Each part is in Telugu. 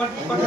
పట్టు పట్టు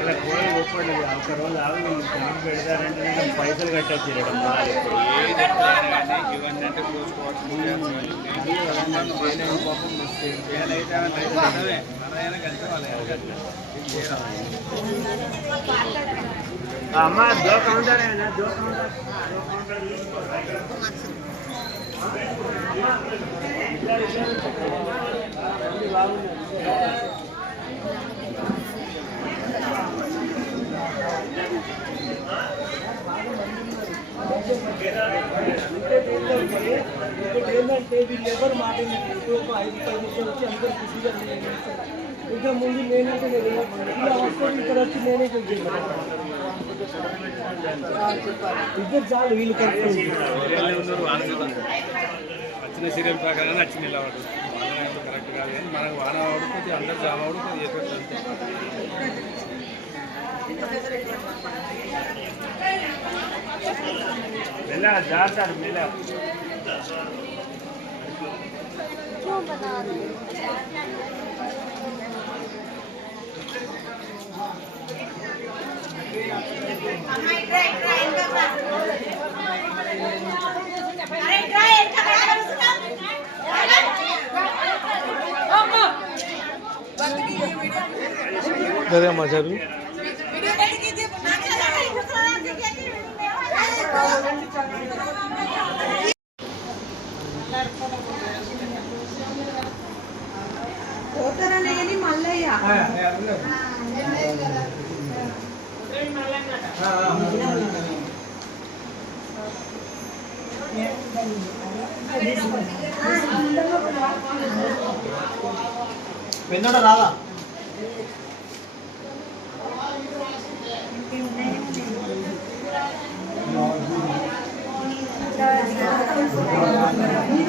ఇలా కూడా గొప్పది ఒక రోజు ఆవిడ నేను పెడతారంటే నేను పైసలు కట్టచ్చు అమ్మ దో కౌంటర్ దో కౌంటర్ ఇంకోటి ఏంటంటే వీళ్ళు ఎవరు మాట మాట్లాడినట్టు ఒక ఐదు పది నిమిషాలు వచ్చి అందరూ బిజీగా ఇంకా ముందు నేనంటే నేను ఇలా వస్తే ఇక్కడ వచ్చి నేనే ఇద్దరు చాలు వీళ్ళు కరెక్ట్ వచ్చిన సీరియల్ ప్రకారం నచ్చింది నిలబడు కరెక్ట్ కాదు కానీ మనకు వాన ఆడుతుంది అందరు జాబ్ ఆడుతుంది చెప్పేది అంతే మెల్ల జాగ్రత్త మెల్ల సరే అమ్మా చదువు పోతారనేది మల్లయ్య పెన్నడ రాదా?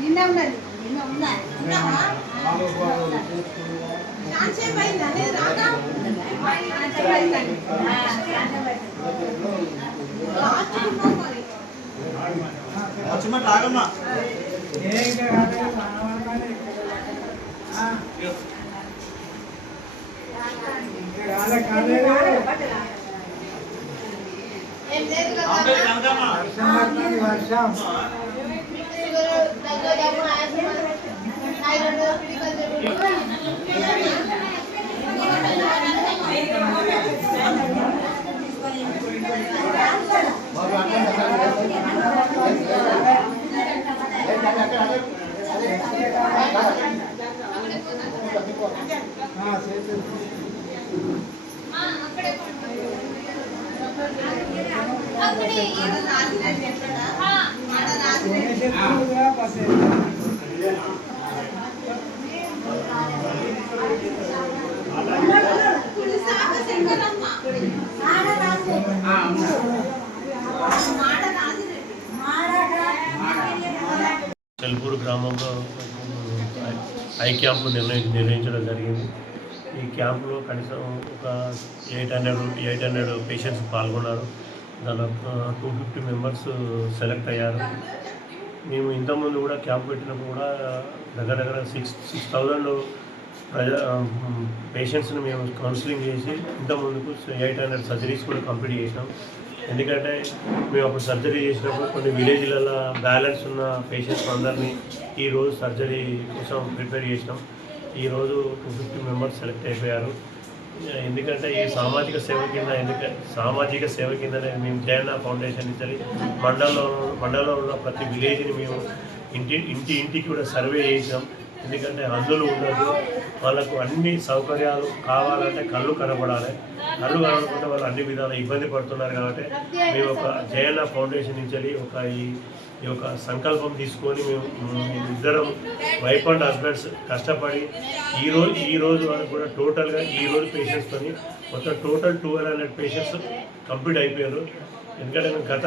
నిన్న ఉన్నది నిన్న ఉన్నా ఉన్నావా కాన్సేపు అయిందా నేను చెల్పూరు గ్రామంలో ఐ క్యాంపు నిర్ణయి నిర్వహించడం జరిగింది. ఈ క్యాంపులో కనీసం ఒక eight hundred eight hundred patients పాల్గొన్నారు. దానిలో టూ ఫిఫ్టీ మెంబర్స్ సెలెక్ట్ అయ్యారు. మేము ఇంతకుముందు కూడా క్యాంప్ పెట్టినప్పుడు కూడా uh, దగ్గర దగ్గర సిక్స్ సిక్స్ థౌజండ్ ప్రజా పేషెంట్స్ని మేము కౌన్సిలింగ్ చేసి ఇంతకుముందుకు ఎయిట్ హండ్రెడ్ సర్జరీస్ కూడా కంప్లీట్ చేసినాం ఎందుకంటే మేము అప్పుడు సర్జరీ చేసినప్పుడు కొన్ని విలేజ్లలో బ్యాలెన్స్ ఉన్న పేషెంట్స్ అందరినీ ఈరోజు సర్జరీ కోసం ప్రిపేర్ చేసినాం. ఈరోజు టూ ఫిఫ్టీ మెంబర్స్ సెలెక్ట్ అయిపోయారు. ఎందుకంటే ఈ సామాజిక సేవ కింద ఎందుకంటే సామాజిక సేవ కిందనే మేము జయన్న ఫౌండేషన్ నుంచి మండలంలో మండలంలో ఉన్న ప్రతి విలేజ్ని మేము ఇంటి ఇంటి ఇంటికి కూడా సర్వే చేసాం ఎందుకంటే అందులో ఉండదు. వాళ్ళకు అన్ని సౌకర్యాలు కావాలంటే కళ్ళు కనబడాలి. కళ్ళు కనబడకుండా వాళ్ళు అన్ని విధాలు ఇబ్బంది పడుతున్నారు కాబట్టి మేము ఒక జయన్న ఫౌండేషన్ నుంచి ఒక ఈ ఈ యొక్క సంకల్పం తీసుకొని మేము ఇద్దరం వైఫ్ అండ్ హస్బెండ్స్ కష్టపడి ఈ రోజు ఈ రోజు వరకు కూడా టోటల్గా ఈ రోజు పేషెంట్స్తోని మొత్తం total two hundred patients complete అయిపోయారు. ఎందుకంటే మేము గత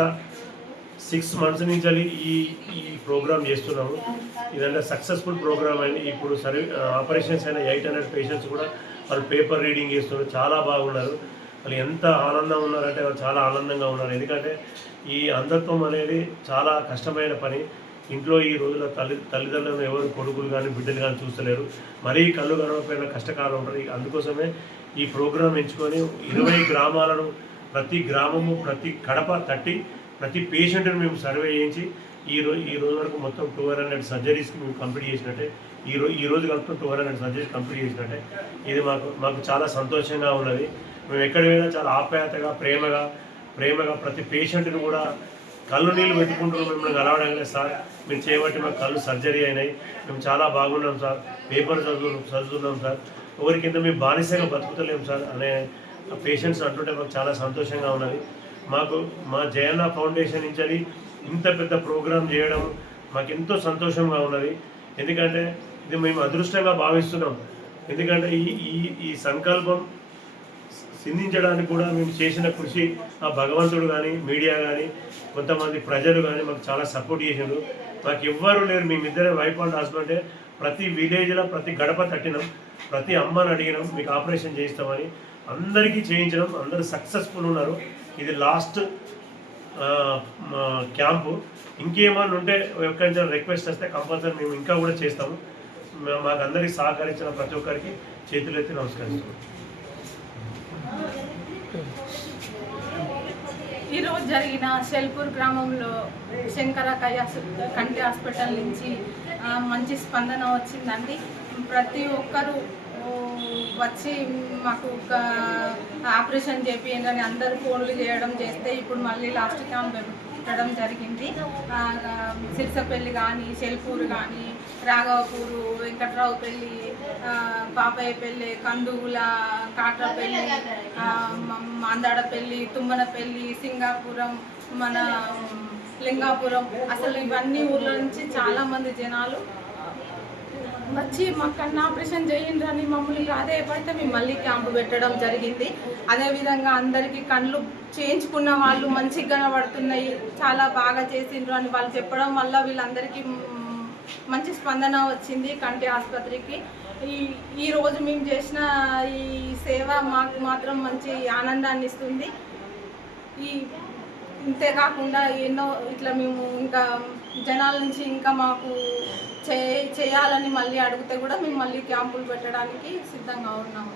సిక్స్ మంత్స్ నుంచి వెళ్ళి ఈ ఈ ప్రోగ్రామ్ చేస్తున్నాము. ఇదంటే సక్సెస్ఫుల్ ప్రోగ్రామ్ అయింది ఇప్పుడు సర్వీ ఆపరేషన్స్ అయిన ఎయిట్ హండ్రెడ్ పేషెంట్స్ కూడా వాళ్ళు పేపర్ రీడింగ్ చేస్తున్నారు. చాలా బాగున్నారు. వాళ్ళు ఎంత ఆనందంగా ఉన్నారంటే వాళ్ళు చాలా ఆనందంగా ఉన్నారు. ఎందుకంటే ఈ అంధత్వం అనేది చాలా కష్టమైన పని. ఇంట్లో ఈ రోజుల తల్లి తల్లిదండ్రులను ఎవరు కొడుకులు కానీ బిడ్డలు కానీ చూస్తలేరు. మరీ కళ్ళు కనకపోయిన కష్టకాలం ఉంటుంది. అందుకోసమే ఈ ప్రోగ్రాం ఎంచుకొని ఇరవై గ్రామాలను ప్రతి గ్రామము ప్రతి కడప తట్టి ప్రతి పేషెంట్ని మేము సర్వే చేయించి ఈ రోజు ఈ రోజు వరకు మొత్తం టూ హండ్రెడ్ సర్జరీస్కి మేము కంప్లీట్ చేసినట్టే. ఈ రోజు ఈ రోజు కలుపుతూ టూ హండ్రెడ్ సర్జరీస్ కంప్లీట్ చేసినట్టే. ఇది మాకు మాకు చాలా సంతోషంగా ఉన్నది. మేము ఎక్కడ పోయినా చాలా ఆప్యాయతగా ప్రేమగా ప్రేమగా ప్రతి పేషెంట్ని కూడా కళ్ళు నీళ్ళు పెట్టుకుంటూ మిమ్మల్ని కలవడం సార్. మీరు చేయబట్టి మాకు కళ్ళు సర్జరీ అయినాయి. మేము చాలా బాగున్నాం సార్. పేపర్ చదువు చదువుతున్నాం సార్. ఎవరి కింద మేము బానిసగా బతుకుతలేము సార్ అనే పేషెంట్స్ అంటుంటే మాకు చాలా సంతోషంగా ఉన్నది. మాకు మా జయన్న ఫౌండేషన్ నుంచి అది ఇంత పెద్ద ప్రోగ్రాం చేయడం మాకు ఎంతో సంతోషంగా ఉన్నది. ఎందుకంటే ఇది మేము అదృష్టంగా భావిస్తున్నాం. ఎందుకంటే ఈ ఈ ఈ సంకల్పం సిందించడానికి కూడా మేము చేసిన కృషి ఆ భగవంతుడు కానీ మీడియా కానీ కొంతమంది ప్రజలు కానీ మాకు చాలా సపోర్ట్ చేసారు మాకు ఎవ్వరు లేరు. మేమిద్దరే వైఫ్ అండ్ రాసుకుంటే ప్రతి విలేజ్లో ప్రతి గడప తట్టినాం. ప్రతి అమ్మని అడిగినాం మీకు ఆపరేషన్ చేయిస్తామని. అందరికీ చేయించడం అందరూ సక్సెస్ఫుల్ ఉన్నారు. ఇది లాస్ట్ క్యాంపు ఇంకేమన్నా ఉంటే ఎక్కడైనా రిక్వెస్ట్ వస్తే కంపల్సరీ మేము ఇంకా కూడా చేస్తాము. మాకు అందరికీ సహకరించిన ప్రతి ఒక్కరికి చేతులెత్తి నమస్కరిస్తున్నాం. ఈరోజు జరిగిన షెల్పూర్ గ్రామంలో శంకర కయాస్ కంటి హాస్పిటల్ నుంచి మంచి స్పందన వచ్చిందండి. ప్రతి ఒక్కరూ వచ్చి మాకు ఒక ఆపరేషన్ చేపియండి అని అందరూ ఫోన్లు చేయడం చేస్తే ఇప్పుడు మళ్ళీ లాస్ట్ క్యాంప్ పెట్టడం జరిగింది. ఆ, సిరిసపల్లి కానీ షెల్పూర్ కానీ రాఘవపూరు వెంకట్రావుపల్లి పాపయ్య పాపయ్యపల్లి కందుగుల కాట్రపల్లి ఆ, తుమ్మనపల్లి సింగాపురం మన లింగాపురం. అసలు ఇవన్నీ ఊర్ల నుంచి చాలా మంది జనాలు వచ్చి మా కన్ను ఆపరేషన్ చేయండి అని మమ్మల్ని ప్రాధాయపడితే మేము మళ్ళీ క్యాంపు పెట్టడం జరిగింది. అదేవిధంగా అందరికీ కళ్ళు చేయించుకున్న వాళ్ళు మంచిగా కనబడుతున్నాయి చాలా బాగా చేసిండ్రు అని వాళ్ళు చెప్పడం వల్ల వీళ్ళందరికీ మంచి స్పందన వచ్చింది కంటి ఆసుపత్రికి. ఈ ఈరోజు మేము చేసిన ఈ సేవ మాకు మాత్రం మంచి ఆనందాన్ని ఇస్తుంది. ఈ ఇంతే కాకుండా ఎన్నో ఇట్లా మేము ఇంకా జనాల నుంచి ఇంకా మాకు చేయాలని మళ్ళీ అడిగితే కూడా మేము మళ్ళీ క్యాంపులు పెట్టడానికి సిద్ధంగా ఉన్నాము.